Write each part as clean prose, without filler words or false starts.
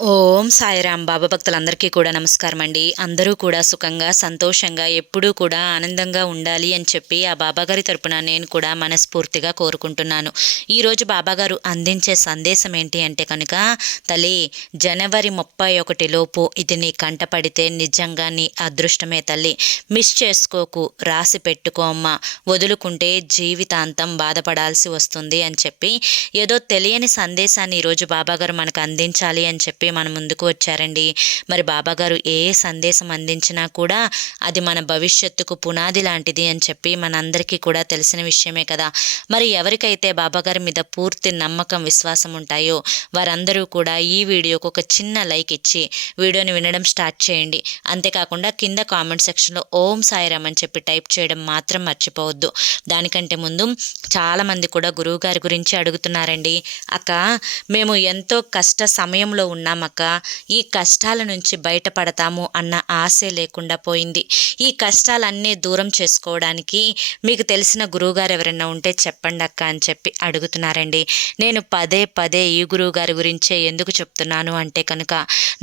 ఓం సాయిరాం. బాబా భక్తులందరికీ కూడా నమస్కారం అండి. అందరూ కూడా సుఖంగా సంతోషంగా ఎప్పుడూ కూడా ఆనందంగా ఉండాలి అని చెప్పి ఆ బాబాగారి తరపున నేను కూడా మనస్ఫూర్తిగా కోరుకుంటున్నాను. ఈరోజు బాబాగారు అందించే సందేశం ఏంటి అంటే కనుక, తల్లి, జనవరి 31 లోపు ఇది నీ కంట పడితే నిజంగా నీ అదృష్టమే తల్లి. మిస్ చేసుకోకు, రాసి పెట్టుకో అమ్మ. వదులుకుంటే జీవితాంతం బాధపడాల్సి వస్తుంది అని చెప్పి ఏదో తెలియని సందేశాన్ని ఈరోజు బాబాగారు మనకు అందించాలి అని చెప్పి మన ముందుకు వచ్చారండి. మరి బాబాగారు ఏ సందేశం అందించినా కూడా అది మన భవిష్యత్తుకు పునాది లాంటిది అని చెప్పి మనందరికీ కూడా తెలిసిన విషయమే కదా. మరి ఎవరికైతే బాబాగారి మీద పూర్తి నమ్మకం విశ్వాసం ఉంటాయో వారందరూ కూడా ఈ వీడియోకు ఒక చిన్న లైక్ ఇచ్చి వీడియోని వినడం స్టార్ట్ చేయండి. అంతేకాకుండా కింద కామెంట్ సెక్షన్లో ఓం సాయిరామ్ అని చెప్పి టైప్ చేయడం మాత్రం మర్చిపోవద్దు. దానికంటే ముందు చాలామంది కూడా గురువుగారి గురించి అడుగుతున్నారండి. అక్క, మేము ఎంతో కష్ట సమయంలో ఉన్నామక్క, ఈ కష్టాల నుంచి బయటపడతాము అన్న ఆశే లేకుండా పోయింది. ఈ కష్టాలన్నీ దూరం చేసుకోవడానికి మీకు తెలిసిన గురువుగారు ఎవరైనా ఉంటే చెప్పండి అక్క అని చెప్పి అడుగుతున్నారండి. నేను పదే పదే ఈ గురువుగారి గురించే ఎందుకు చెప్తున్నాను అంటే కనుక,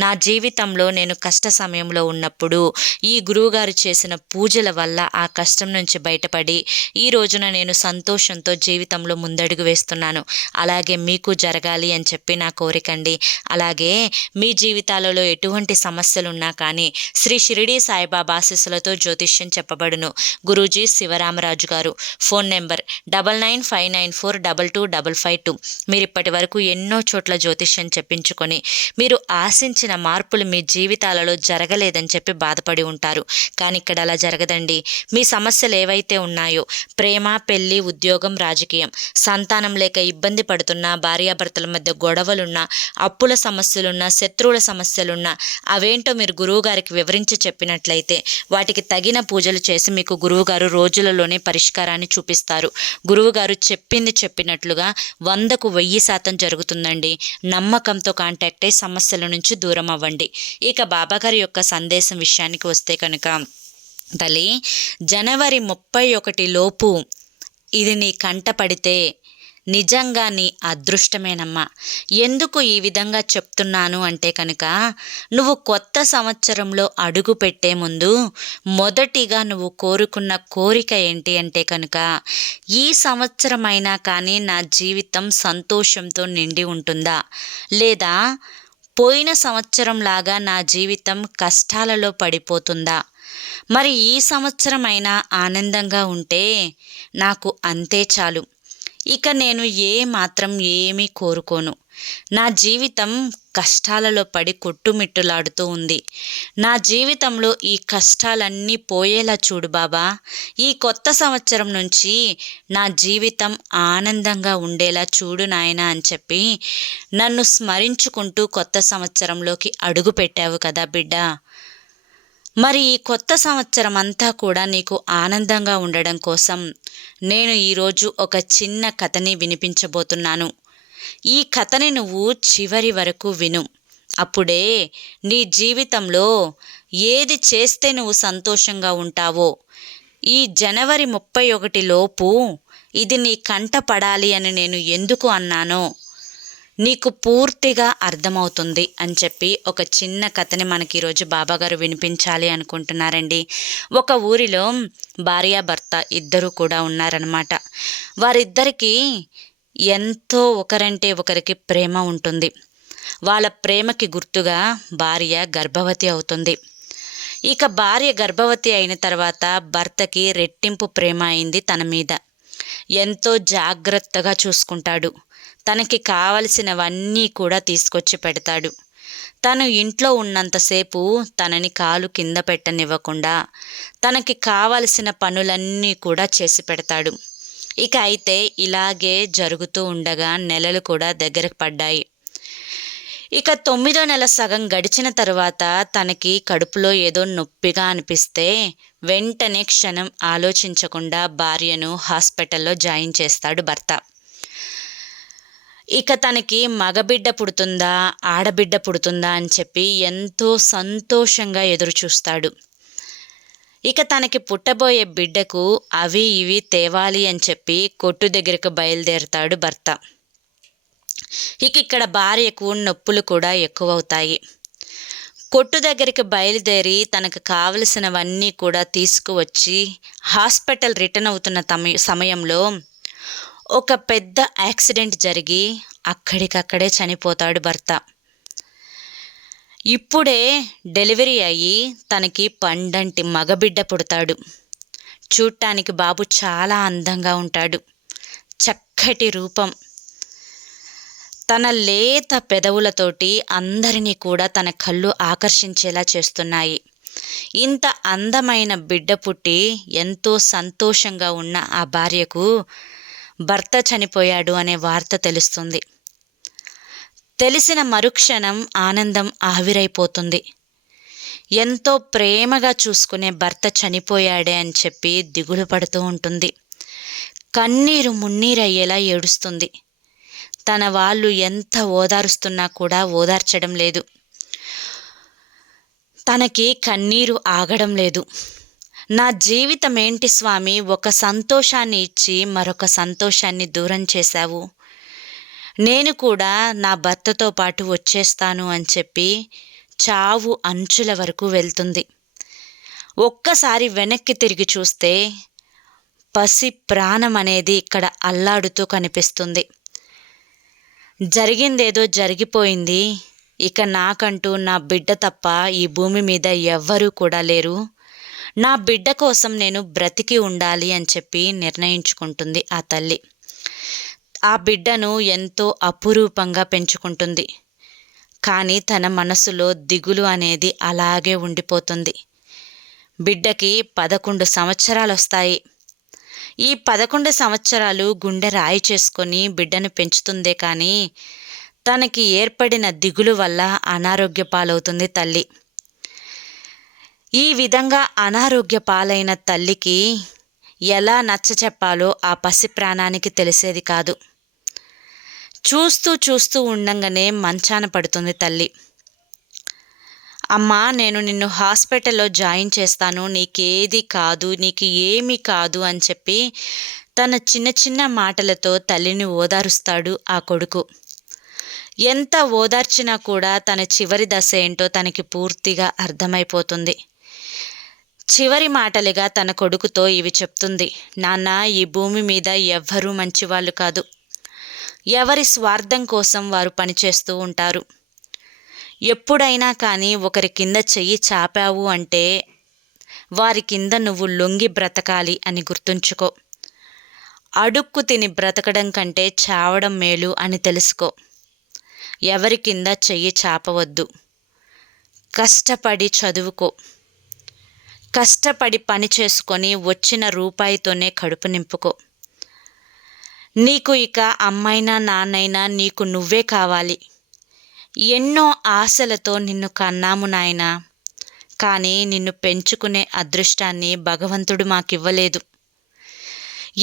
నా జీవితంలో నేను కష్ట సమయంలో ఉన్నప్పుడు ఈ గురువుగారు చేసిన పూజల వల్ల ఆ కష్టం నుంచి బయటపడి ఈ రోజున నేను సంతోషంతో జీవితంలో ముందడుగు వేస్తున్నాను. అలాగే మీకు జరగాలి అని చెప్పి నా కోరికండి. అలాగే మీ జీవితాలలో ఎటువంటి సమస్యలున్నా కానీ శ్రీ షిరిడి సాయిబాబా ఆశీస్సులతో జ్యోతిష్యం చెప్పబడును. గురూజీ శివరామరాజు గారు. Phone number 9959422552. మీరు ఇప్పటి వరకు ఎన్నో చోట్ల జ్యోతిష్యం చెప్పించుకొని మీరు ఆశించిన మార్పులు మీ జీవితాలలో జరగలేదని చెప్పి బాధపడి ఉంటారు. కానీ ఇక్కడ అలా జరగదండి. మీ సమస్యలు ఏవైతే ఉన్నాయో, ప్రేమ, పెళ్లి, ఉద్యోగం, రాజకీయం, సంతానం లేక ఇబ్బంది పడుతున్నా, భార్యాభర్తల మధ్య గొడవలున్నా, అప్పుల సమస్యలున్నా, శత్రువుల సమస్యలున్నా, అవేంటో మీరు గురువుగారికి వివరించి చెప్పినట్లయితే వాటికి తగిన పూజలు చేసి మీకు గురువుగారు రోజులలోనే పరిష్కారాన్ని చూపిస్తారు. గురువుగారు చెప్పింది చెప్పినట్లుగా 100కు 1000% జరుగుతుందండి. నమ్మకంతో కాంటాక్ట్ అయ్యి సమస్యల నుంచి దూరం అవ్వండి. ఇక బాబాగారి యొక్క సందేశం విషయానికి వస్తే కనుక, తల్లి, జనవరి 31 లోపు ఇది నీ కంట పడితే నిజంగా నీ అదృష్టమేనమ్మా. ఎందుకు ఈ విధంగా చెప్తున్నాను అంటే కనుక, నువ్వు కొత్త సంవత్సరంలో అడుగు పెట్టే ముందు మొదటిగా నువ్వు కోరుకున్న కోరిక ఏంటి అంటే కనుక, ఈ సంవత్సరమైనా కానీ నా జీవితం సంతోషంతో నిండి ఉంటుందా, లేదా పోయిన సంవత్సరం లాగా నా జీవితం కష్టాలలో పడిపోతుందా, మరి ఈ సంవత్సరమైనా ఆనందంగా ఉంటే నాకు అంతే చాలు. ఇక నేను ఏమీ కోరుకోను. నా జీవితం కష్టాలలో పడి కొట్టుమిట్టులాడుతూ ఉంది. నా జీవితంలో ఈ కష్టాలన్నీ పోయేలా చూడు బాబా. ఈ కొత్త సంవత్సరం నుంచి నా జీవితం ఆనందంగా ఉండేలా చూడు నాయనా అని చెప్పి నన్ను స్మరించుకుంటూ కొత్త సంవత్సరంలోకి అడుగు పెట్టావు కదా బిడ్డ. మరి ఈ కొత్త సంవత్సరం అంతా కూడా నీకు ఆనందంగా ఉండడం కోసం నేను ఈరోజు ఒక చిన్న కథని వినిపించబోతున్నాను. ఈ కథని నువ్వు చివరి వరకు విను. అప్పుడే నీ జీవితంలో ఏది చేస్తే నువ్వు సంతోషంగా ఉంటావో, ఈ జనవరి 31 లోపు ఇది నీ కంట పడాలి అని నేను ఎందుకు అన్నానో నీకు పూర్తిగా అర్థమవుతుంది అని చెప్పి ఒక చిన్న కథని మనకి ఈరోజు బాబాగారు వినిపించాలి అనుకుంటున్నారండి. ఒక ఊరిలో భార్యాభర్త ఇద్దరు కూడా ఉన్నారనమాట. వారిద్దరికీ ఎంతో ఒకరంటే ఒకరికి ప్రేమ ఉంటుంది. వాళ్ళ ప్రేమకి గుర్తుగా భార్య గర్భవతి అవుతుంది. ఇక భార్య గర్భవతి అయిన తర్వాత భర్తకి రెట్టింపు ప్రేమ అయింది తన మీద. ఎంతో జాగ్రత్తగా చూసుకుంటాడు. తనకి కావలసినవన్నీ కూడా తీసుకొచ్చి పెడతాడు. తను ఇంట్లో ఉన్నంతసేపు తనని కాలు కింద పెట్టనివ్వకుండా తనకి కావలసిన పనులన్నీ కూడా చేసి పెడతాడు. ఇక అయితే ఇలాగే జరుగుతూ ఉండగా నెలలు కూడా దగ్గరకు పడ్డాయి. ఇక 9వ నెల సగం గడిచిన తరువాత తనకి కడుపులో ఏదో నొప్పిగా అనిపిస్తే వెంటనే క్షణం ఆలోచించకుండా భార్యను హాస్పిటల్లో జాయిన్ చేస్తాడు భర్త. ఇక తనకి మగబిడ్డ పుడుతుందా, ఆడబిడ్డ పుడుతుందా అని చెప్పి ఎంతో సంతోషంగా ఎదురు చూస్తాడు. ఇక తనకి పుట్టబోయే బిడ్డకు అవి ఇవి తేవాలి అని చెప్పి కొట్టు దగ్గరకు బయలుదేరుతాడు భర్త. ఇక ఇక్కడ భార్యకు నొప్పులు కూడా ఎక్కువవుతాయి. కొట్టు దగ్గరికి బయలుదేరి తనకు కావలసినవన్నీ కూడా తీసుకువచ్చి హాస్పిటల్ రిటర్న్ అవుతున్న సమయంలో ఒక పెద్ద యాక్సిడెంట్ జరిగి అక్కడికక్కడే చనిపోతాడు భర్త. ఇప్పుడే డెలివరీ అయ్యి తనకి పండంటి మగబిడ్డ పుడతాడు. చూడటానికి బాబు చాలా అందంగా ఉంటాడు. చక్కటి రూపం. తన లేత పెదవులతోటి అందరినీ కూడా తన కళ్ళు ఆకర్షించేలా చేస్తున్నాయి. ఇంత అందమైన బిడ్డ పుట్టి ఎంతో సంతోషంగా ఉన్న ఆ భార్యకు భర్త చనిపోయాడు అనే వార్త తెలుస్తుంది. తెలిసిన మరుక్షణం ఆనందం ఆవిరైపోతుంది. ఎంతో ప్రేమగా చూసుకునే భర్త చనిపోయాడే అని చెప్పి దిగులు పడుతూ ఉంటుంది. కన్నీరు మున్నీరయ్యేలా ఏడుస్తుంది. తన వాళ్ళు ఎంత ఓదారుస్తున్నా కూడా ఓదార్చడం లేదు. తనకి కన్నీరు ఆగడం లేదు. నా జీవితం ఏంటి స్వామి, ఒక సంతోషాన్ని ఇచ్చి మరొక సంతోషాన్ని దూరం చేశావు. నేను కూడా నా భర్తతో పాటు వచ్చేస్తాను అని చెప్పి చావు అంచుల వరకు వెళ్తుంది. ఒక్కసారి వెనక్కి తిరిగి చూస్తే పసి ప్రాణం అనేది ఇక్కడ అల్లాడుతూ కనిపిస్తుంది. జరిగిందేదో జరిగిపోయింది. ఇక నాకంటూ నా బిడ్డ తప్ప ఈ భూమి మీద ఎవ్వరూ కూడా లేరు. నా బిడ్డ కోసం నేను బ్రతికి ఉండాలి అని చెప్పి నిర్ణయించుకుంటుంది ఆ తల్లి. ఆ బిడ్డను ఎంతో అపురూపంగా పెంచుకుంటుంది. కానీ తన మనసులో దిగులు అనేది అలాగే ఉండిపోతుంది. బిడ్డకి 11 సంవత్సరాలు వస్తాయి. ఈ 11 సంవత్సరాలు గుండె రాయి చేసుకొని బిడ్డను పెంచుతుందే కానీ తనకి ఏర్పడిన దిగులు వల్ల అనారోగ్య పాలవుతుంది తల్లి. ఈ విధంగా అనారోగ్య పాలైన తల్లికి ఎలా నచ్చచెప్పాలో ఆ పసి ప్రాణానికి తెలిసేది కాదు. చూస్తూ చూస్తూ ఉండంగానే మంచాన పడుతుంది తల్లి. అమ్మా, నేను నిన్ను హాస్పిటల్లో జాయిన్ చేస్తాను, నీకేది కాదు, నీకు ఏమీ కాదు అని చెప్పి తన చిన్న చిన్న మాటలతో తల్లిని ఓదారుస్తాడు ఆ కొడుకు. ఎంత ఓదార్చినా కూడా తన చివరి దశ ఏంటో తనకి పూర్తిగా అర్థమైపోతుంది. చివరి మాటలుగా తన కొడుకుతో ఇవి చెప్తుంది. నాన్న, ఈ భూమి మీద ఎవ్వరూ మంచివాళ్ళు కాదు. ఎవరి స్వార్థం కోసం వారు పనిచేస్తూ ఉంటారు. ఎప్పుడైనా కానీ ఒకరి కింద చెయ్యి చాపావు అంటే వారి కింద నువ్వు లొంగి బ్రతకాలి అని గుర్తుంచుకో. అడుక్కు తిని బ్రతకడం కంటే చావడం మేలు అని తెలుసుకో. ఎవరి కింద చెయ్యి చాపవద్దు. కష్టపడి చదువుకో. కష్టపడి పని చేసుకొని వచ్చిన రూపాయితోనే కడుపు నింపుకో. నీకు ఇక అమ్మైనా నాన్నైనా నీకు నువ్వే కావాలి. ఎన్నో ఆశలతో నిన్ను కన్నాము నాయనా, కానీ నిన్ను పెంచుకునే అదృష్టాన్ని భగవంతుడు మాకివ్వలేదు.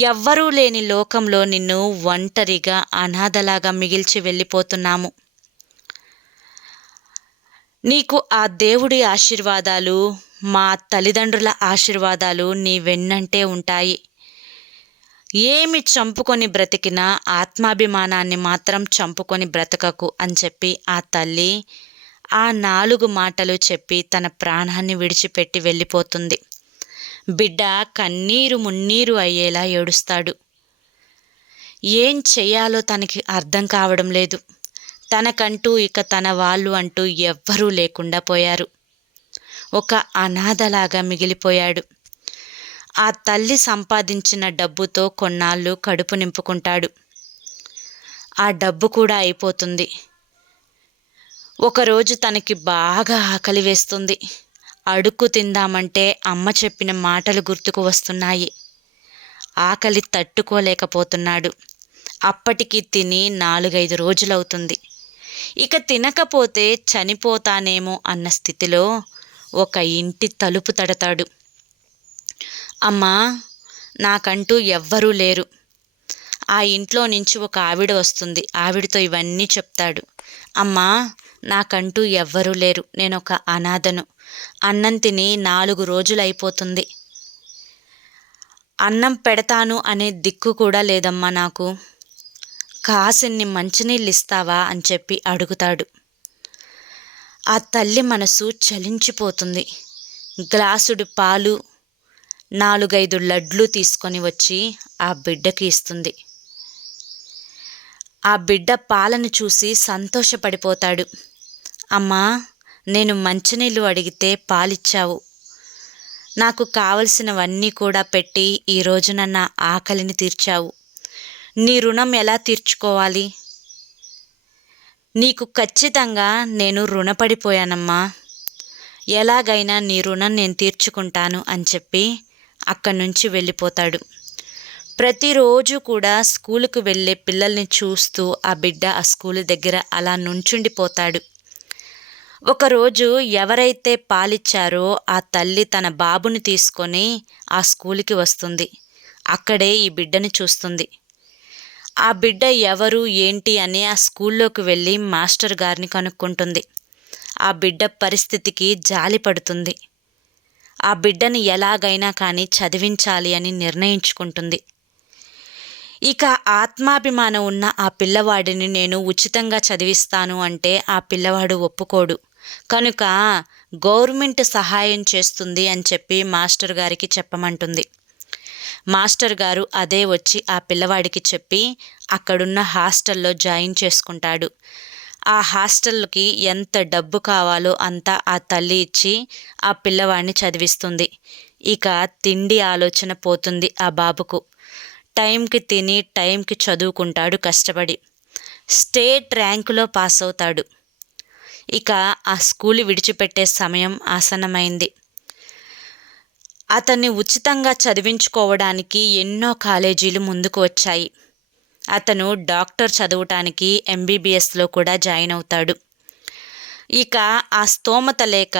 ఎవ్వరూ లేని లోకంలో నిన్ను ఒంటరిగా అనాథలాగా మిగిల్చి వెళ్ళిపోతున్నాము. నీకు ఆ దేవుడి ఆశీర్వాదాలు, మా తల్లిదండ్రుల ఆశీర్వాదాలు నీ వెన్నంటే ఉంటాయి. ఏమి చంపుకొని బ్రతికినా ఆత్మాభిమానాన్ని మాత్రం చంపుకొని బ్రతకకు అని చెప్పి ఆ తల్లి ఆ 4 మాటలు చెప్పి తన ప్రాణాన్ని విడిచిపెట్టి వెళ్ళిపోతుంది. బిడ్డ కన్నీరు మున్నీరు అయ్యేలా ఏడుస్తాడు. ఏం చెయ్యాలో తనకి అర్థం కావడం లేదు. తనకంటూ ఇక తన వాళ్ళు అంటూ ఎవ్వరూ లేకుండా పోయారు. ఒక అనాథలాగా మిగిలిపోయాడు. ఆ తల్లి సంపాదించిన డబ్బుతో కొన్నాళ్ళు కడుపు నింపుకుంటాడు. ఆ డబ్బు కూడా అయిపోతుంది. ఒకరోజు తనకి బాగా ఆకలి వేస్తుంది. అడుక్కు తిందామంటే అమ్మ చెప్పిన మాటలు గుర్తుకు వస్తున్నాయి. ఆకలి తట్టుకోలేకపోతున్నాడు. అప్పటికి తిని 4-5 రోజులవుతుంది. ఇక తినకపోతే చనిపోతానేమో అన్న స్థితిలో ఒక ఇంటి తలుపు తడతాడు. అమ్మా, నాకంటూ ఎవ్వరూ లేరు. ఆ ఇంట్లో నుంచి ఒక ఆవిడ వస్తుంది. ఆవిడతో ఇవన్నీ చెప్తాడు. అమ్మా, నాకంటూ ఎవ్వరూ లేరు. నేనొక అనాథను. అన్నం తిని 4 రోజులైపోతుంది. అన్నం పెడతాను అనే దిక్కు కూడా లేదమ్మా నాకు. కాసిన్ని మంచినీళ్ళు ఇస్తావా అని చెప్పి అడుగుతాడు. ఆ తల్లి మనసు చలించిపోతుంది. గ్లాసుడు పాలు 4-5 లడ్లు తీసుకొని వచ్చి ఆ బిడ్డకి ఇస్తుంది. ఆ బిడ్డ పాలను చూసి సంతోషపడిపోతాడు. అమ్మా, నేను మంచినీళ్ళు అడిగితే పాలిచ్చావు. నాకు కావలసినవన్నీ కూడా పెట్టి ఈ రోజున నా ఆకలిని తీర్చావు. నీ రుణం ఎలా తీర్చుకోవాలి? నీకు ఖచ్చితంగా నేను రుణపడిపోయానమ్మా. ఎలాగైనా నీ రుణం నేను తీర్చుకుంటాను అని చెప్పి అక్కడి నుంచి వెళ్ళిపోతాడు. ప్రతిరోజు కూడా స్కూలుకు వెళ్ళే పిల్లల్ని చూస్తూ ఆ బిడ్డ ఆ స్కూలు దగ్గర అలా నుంచుండిపోతాడు. ఒకరోజు ఎవరైతే పాలిచ్చారో ఆ తల్లి తన బాబుని తీసుకొని ఆ స్కూలుకి వస్తుంది. అక్కడే ఈ బిడ్డని చూస్తుంది. ఆ బిడ్డ ఎవరు ఏంటి అని ఆ స్కూల్లోకి వెళ్ళి మాస్టర్ గారిని కనుక్కుంటుంది. ఆ బిడ్డ పరిస్థితికి జాలి పడుతుంది. ఆ బిడ్డని ఎలాగైనా కానీ చదివించాలి అని నిర్ణయించుకుంటుంది. ఇక ఆత్మాభిమానం ఉన్న ఆ పిల్లవాడిని నేను ఉచితంగా చదివిస్తాను అంటే ఆ పిల్లవాడు ఒప్పుకోడు. కనుక గవర్నమెంట్ సహాయం చేస్తుంది అని చెప్పి మాస్టర్ గారికి చెప్పమంటుంది. మాస్టర్ గారు అదే వచ్చి ఆ పిల్లవాడికి చెప్పి అక్కడున్న హాస్టల్లో జాయిన్ చేసుకుంటాడు. ఆ హాస్టల్కి ఎంత డబ్బు కావాలో అంతా ఆ తల్లి ఇచ్చి ఆ పిల్లవాడిని చదివిస్తుంది. ఇక తిండి ఆలోచన పోతుంది ఆ బాబుకు. టైంకి తిని టైంకి చదువుకుంటాడు కష్టపడి. స్టేట్ ర్యాంకులో పాస్ అవుతాడు. ఇక ఆ స్కూల్ విడిచిపెట్టే సమయం ఆసన్నమైంది. అతన్ని ఉచితంగా చదివించుకోవడానికి ఎన్నో కాలేజీలు ముందుకు వచ్చాయి. అతను డాక్టర్ చదవటానికి ఎంబీబీఎస్లో కూడా జాయిన్ అవుతాడు. ఇక ఆ స్తోమత లేక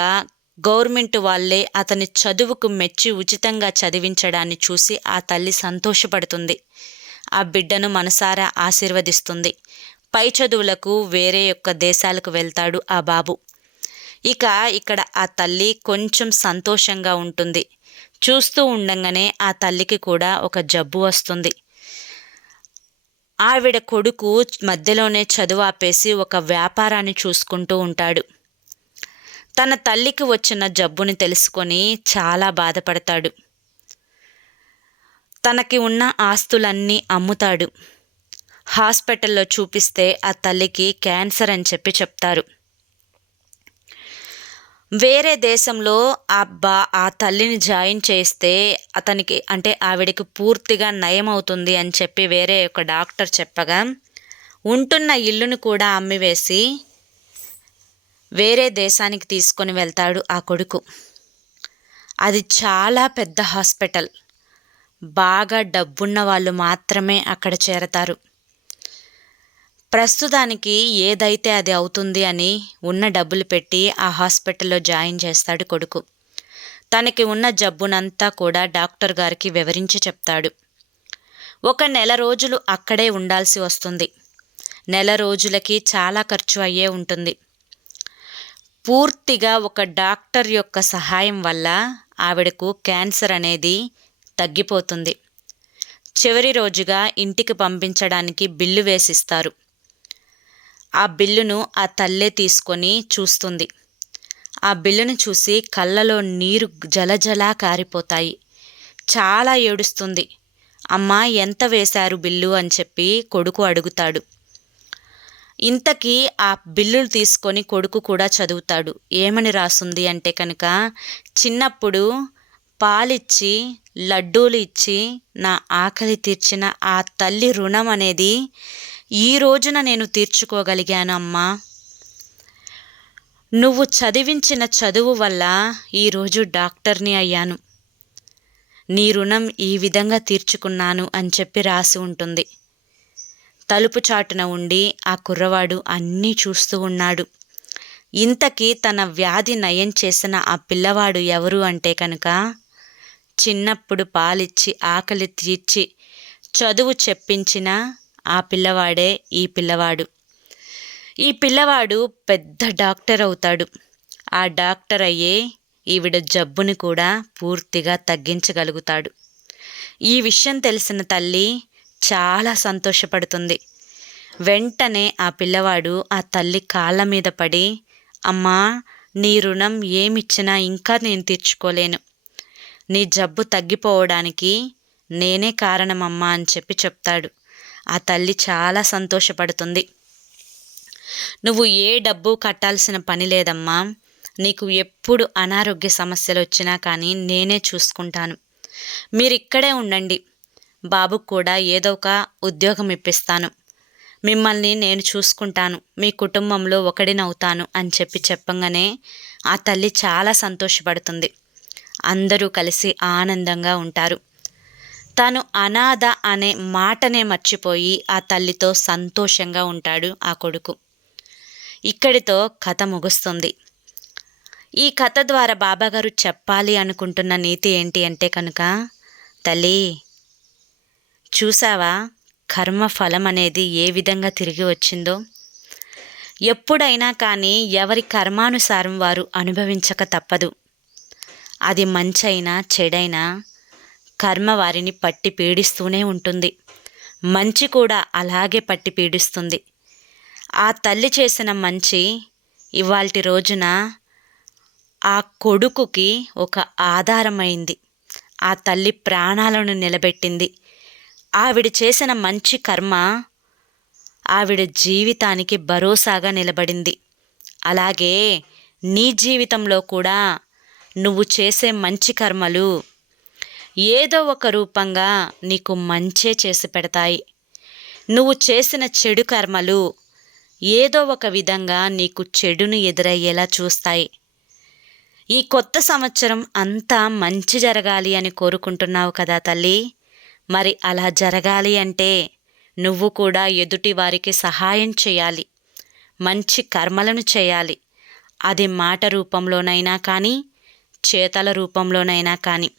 గవర్నమెంట్ వాళ్ళే అతని చదువుకు మెచ్చి ఉచితంగా చదివించడాన్ని చూసి ఆ తల్లి సంతోషపడుతుంది. ఆ బిడ్డను మనసారా ఆశీర్వదిస్తుంది. పై చదువులకు వేరే దేశాలకు వెళ్తాడు ఆ బాబు. ఇక ఇక్కడ ఆ తల్లి కొంచెం సంతోషంగా ఉంటుంది. చూస్తూ ఉండంగానే ఆ తల్లికి కూడా ఒక జబ్బు వస్తుంది. ఆవిడ కొడుకు మధ్యలోనే చదువు ఆపేసి ఒక వ్యాపారాన్ని చూసుకుంటూ ఉంటాడు. తన తల్లికి వచ్చిన జబ్బుని తెలుసుకొని చాలా బాధపడతాడు. తనకి ఉన్న ఆస్తులన్నీ అమ్ముతాడు. హాస్పిటల్లో చూపిస్తే ఆ తల్లికి క్యాన్సర్ అని చెప్తారు. వేరే దేశంలో ఆ తల్లిని జాయిన్ చేస్తే అతనికి అంటే ఆవిడకి పూర్తిగా నయం అవుతుంది అని చెప్పి వేరే ఒక డాక్టర్ చెప్పగా ఉంటున్న ఇల్లును కూడా అమ్మివేసి వేరే దేశానికి తీసుకొని వెళ్తాడు ఆ కొడుకు. అది చాలా పెద్ద హాస్పిటల్. బాగా డబ్బున్న వాళ్ళు మాత్రమే అక్కడ చేరతారు. ప్రస్తుతానికి ఏదైతే అది అవుతుంది అని ఉన్న డబ్బులు పెట్టి ఆ హాస్పిటల్లో జాయిన్ చేస్తాడు కొడుకు. తనకి ఉన్న జబ్బునంతా కూడా డాక్టర్ గారికి వివరించి చెప్తాడు. 1 నెల రోజులు అక్కడే ఉండాల్సి వస్తుంది. నెల రోజులకి చాలా ఖర్చు అయ్యే ఉంటుంది. పూర్తిగా ఒక డాక్టర్ యొక్క సహాయం వల్ల ఆవిడకు క్యాన్సర్ అనేది తగ్గిపోతుంది. చివరి రోజుగా ఇంటికి పంపించడానికి బిల్లు వేసిస్తారు. ఆ బిల్లును ఆ తల్లే తీసుకొని చూస్తుంది. ఆ బిల్లును చూసి కళ్ళలో నీరు జలజలా కారిపోతాయి. చాలా ఏడుస్తుంది. అమ్మా, ఎంత వేశారు బిల్లు అని చెప్పి కొడుకు అడుగుతాడు. ఇంతకీ ఆ బిల్లులు తీసుకొని కొడుకు కూడా చదువుతాడు. ఏమని రాసుంది అంటే కనుక, చిన్నప్పుడు పాలిచ్చి లడ్డూలు ఇచ్చి నా ఆకలి తీర్చిన ఆ తల్లి రుణం అనేది ఈ రోజున నేను తీర్చుకోగలిగాను అమ్మా. నువ్వు చదివించిన చదువు వల్ల ఈరోజు డాక్టర్ని అయ్యాను. నీ రుణం ఈ విధంగా తీర్చుకున్నాను అని చెప్పి రాసి ఉంటుంది. తలుపు చాటున ఉండి ఆ కుర్రవాడు అన్నీ చూస్తూ ఉన్నాడు. ఇంతకీ తన వ్యాధి నయం చేసిన ఆ పిల్లవాడు ఎవరు అంటే కనుక, చిన్నప్పుడు పాలిచ్చి ఆకలి తీర్చి చదువు చెప్పించిన ఆ పిల్లవాడే ఈ పిల్లవాడు. ఈ పిల్లవాడు పెద్ద డాక్టర్ అవుతాడు. ఆ డాక్టర్ అయ్యే ఈవిడ జబ్బుని కూడా పూర్తిగా తగ్గించగలుగుతాడు. ఈ విషయం తెలిసిన తల్లి చాలా సంతోషపడుతుంది. వెంటనే ఆ పిల్లవాడు ఆ తల్లి కాళ్ళ మీద పడి, అమ్మా, నీ రుణం ఏమిచ్చినా ఇంకా నేను తీర్చుకోలేను. నీ జబ్బు తగ్గిపోవడానికి నేనే కారణమమ్మా అని చెప్తాడు. ఆ తల్లి చాలా సంతోషపడుతుంది. నువ్వు ఏ డబ్బు కట్టాల్సిన పని లేదమ్మా. నీకు ఎప్పుడు అనారోగ్య సమస్యలు వచ్చినా కానీ నేనే చూసుకుంటాను. మీరిక్కడే ఉండండి. బాబుకు కూడా ఏదో ఒక ఉద్యోగం ఇప్పిస్తాను. మిమ్మల్ని నేను చూసుకుంటాను. మీ కుటుంబంలో ఒకడినవుతాను అని చెప్పంగానే ఆ తల్లి చాలా సంతోషపడుతుంది. అందరూ కలిసి ఆనందంగా ఉంటారు. తాను అనాథ అనే మాటనే మర్చిపోయి ఆ తల్లితో సంతోషంగా ఉంటాడు ఆ కొడుకు. ఇక్కడితో కథ ముగుస్తుంది. ఈ కథ ద్వారా బాబాగారు చెప్పాలి అనుకుంటున్న నీతి ఏంటి అంటే కనుక, తల్లి చూసావా కర్మ ఫలం అనేది ఏ విధంగా తిరిగి వచ్చిందో. ఎప్పుడైనా కానీ ఎవరి కర్మానుసారం వారు అనుభవించక తప్పదు. అది మంచైనా చెడైనా కర్మ వారిని పట్టి పీడిస్తూనే ఉంటుంది. మంచి కూడా అలాగే పట్టి పీడిస్తుంది. ఆ తల్లి చేసిన మంచి ఇవాల్టి రోజున ఆ కొడుకుకి ఒక ఆధారమైంది. ఆ తల్లి ప్రాణాలను నిలబెట్టింది. ఆవిడ చేసిన మంచి కర్మ ఆవిడ జీవితానికి భరోసాగా నిలబడింది. అలాగే నీ జీవితంలో కూడా నువ్వు చేసే మంచి కర్మలు ఏదో ఒక రూపంగా నీకు మంచే చేసి పెడతాయి. నువ్వు చేసిన చెడు కర్మలు ఏదో ఒక విధంగా నీకు చెడును ఎదురయ్యేలా చూస్తాయి. ఈ కొత్త సంవత్సరం అంతా మంచి జరగాలి అని కోరుకుంటున్నావు కదా తల్లి. మరి అలా జరగాలి అంటే నువ్వు కూడా ఎదుటి వారికి సహాయం చేయాలి. మంచి కర్మలను చేయాలి. అది మాట రూపంలోనైనా కానీ చేతల రూపంలోనైనా కానీ.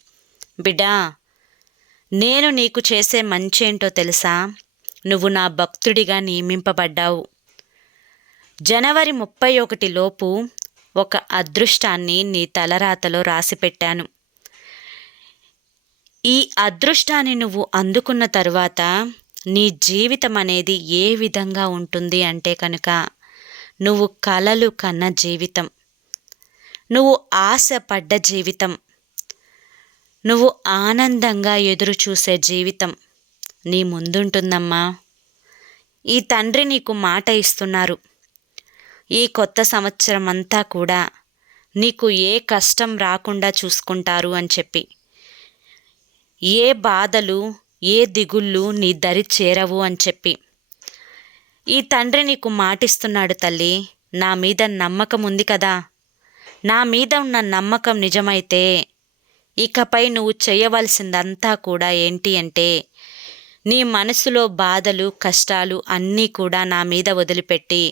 బిడ్డా, నేను నీకు చేసే మంచేంటో తెలుసా? నువ్వు నా భక్తుడిగా నియమింపబడ్డావు. జనవరి 31 లోపు ఒక అదృష్టాన్ని నీ తలరాతలో రాసిపెట్టాను. ఈ అదృష్టాన్ని నువ్వు అందుకున్న తరువాత నీ జీవితం అనేది ఏ విధంగా ఉంటుంది అంటే కనుక, నువ్వు కలలు కన్న జీవితం, నువ్వు ఆశపడ్డ జీవితం, నువ్వు ఆనందంగా ఎదురు చూసే జీవితం నీ ముందుంటుందమ్మా. ఈ తండ్రి నీకు మాట ఇస్తున్నారు. ఈ కొత్త సంవత్సరం అంతా కూడా నీకు ఏ కష్టం రాకుండా చూసుకుంటారు అని చెప్పి, ఏ బాధలు ఏ దిగుళ్ళు నీ దరి చేరవు అని చెప్పి ఈ తండ్రి నీకు మాటిస్తున్నాడు. తల్లి, నా మీద నమ్మకం ఉంది కదా. నా మీద ఉన్న నమ్మకం నిజమైతే ఇకపై నువ్వు చేయవలసిందంతా కూడా ఏంటి అంటే, నీ మనసులో బాధలు కష్టాలు అన్నీ కూడా నా మీద వదిలిపెట్టి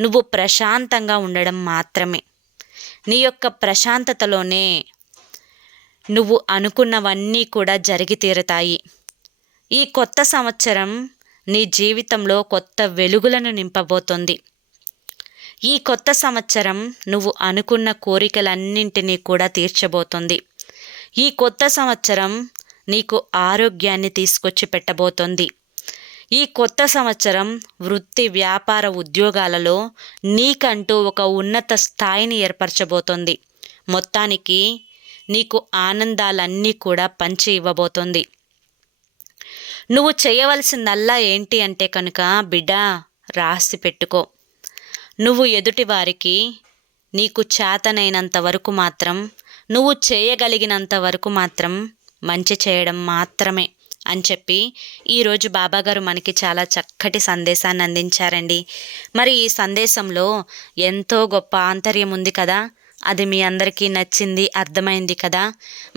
నువ్వు ప్రశాంతంగా ఉండడం మాత్రమే. నీ యొక్క ప్రశాంతతలోనే నువ్వు అనుకున్నవన్నీ కూడా జరిగి తీరుతాయి. ఈ కొత్త సంవత్సరం నీ జీవితంలో కొత్త వెలుగులను నింపబోతోంది. ఈ కొత్త సంవత్సరం నువ్వు అనుకున్న కోరికలన్నింటినీ కూడా తీర్చబోతోంది. ఈ కొత్త సంవత్సరం నీకు ఆరోగ్యాన్ని తీసుకొచ్చి పెట్టబోతోంది. ఈ కొత్త సంవత్సరం వృత్తి వ్యాపార ఉద్యోగాలలో నీకంటూ ఒక ఉన్నత స్థాయిని ఏర్పరచబోతోంది. మొత్తానికి నీకు ఆనందాలన్నీ కూడా పంచి ఇవ్వబోతోంది. నువ్వు చేయవలసిందల్లా ఏంటి అంటే కనుక, బిడ్డా, రాసి పెట్టుకో. నువ్వు ఎదుటి వారికి నీకు చేతనైనంత వరకు మాత్రం, నువ్వు చేయగలిగినంత వరకు మాత్రం మంచి చేయడం మాత్రమే అని చెప్పి ఈరోజు బాబాగారు మనకి చాలా చక్కటి సందేశాన్ని అందించారండి. మరి ఈ సందేశంలో ఎంతో గొప్ప ఆంతర్యం ఉంది కదా. అది మీ అందరికీ నచ్చింది, అర్థమైంది కదా.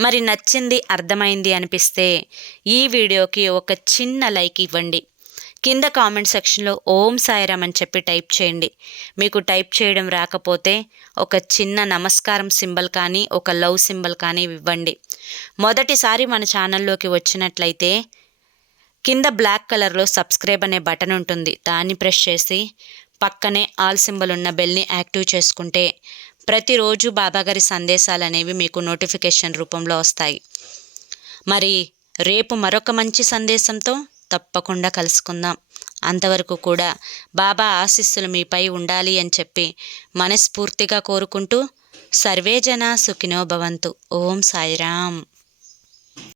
మరి నచ్చింది, అర్థమైంది అనిపిస్తే ఈ వీడియోకి ఒక చిన్న లైక్ ఇవ్వండి. కింద కామెంట్ సెక్షన్లో ఓం సాయిరామ్ అని చెప్పి టైప్ చేయండి. మీకు టైప్ చేయడం రాకపోతే ఒక చిన్న నమస్కారం సింబల్ కానీ ఒక లవ్ సింబల్ కానీ ఇవ్వండి. మొదటిసారి మన ఛానల్లోకి వచ్చినట్లయితే కింద బ్లాక్ కలర్లో సబ్స్క్రైబ్ అనే బటన్ ఉంటుంది. దాన్ని ప్రెస్ చేసి పక్కనే ఆల్ సింబల్ ఉన్న బెల్ని యాక్టివ్ చేసుకుంటే ప్రతిరోజు బాబాగారి సందేశాలు అనేవి మీకు నోటిఫికేషన్ రూపంలో వస్తాయి. మరి రేపు మరొక మంచి సందేశంతో తప్పకుండా కలుసుకుందాం. అంతవరకు కూడా బాబా ఆశీస్సులు మీపై ఉండాలి అని చెప్పి మనస్ఫూర్తిగా కోరుకుంటూ సర్వే జనా సుఖినో భవంతు. ఓం సాయిరామ్.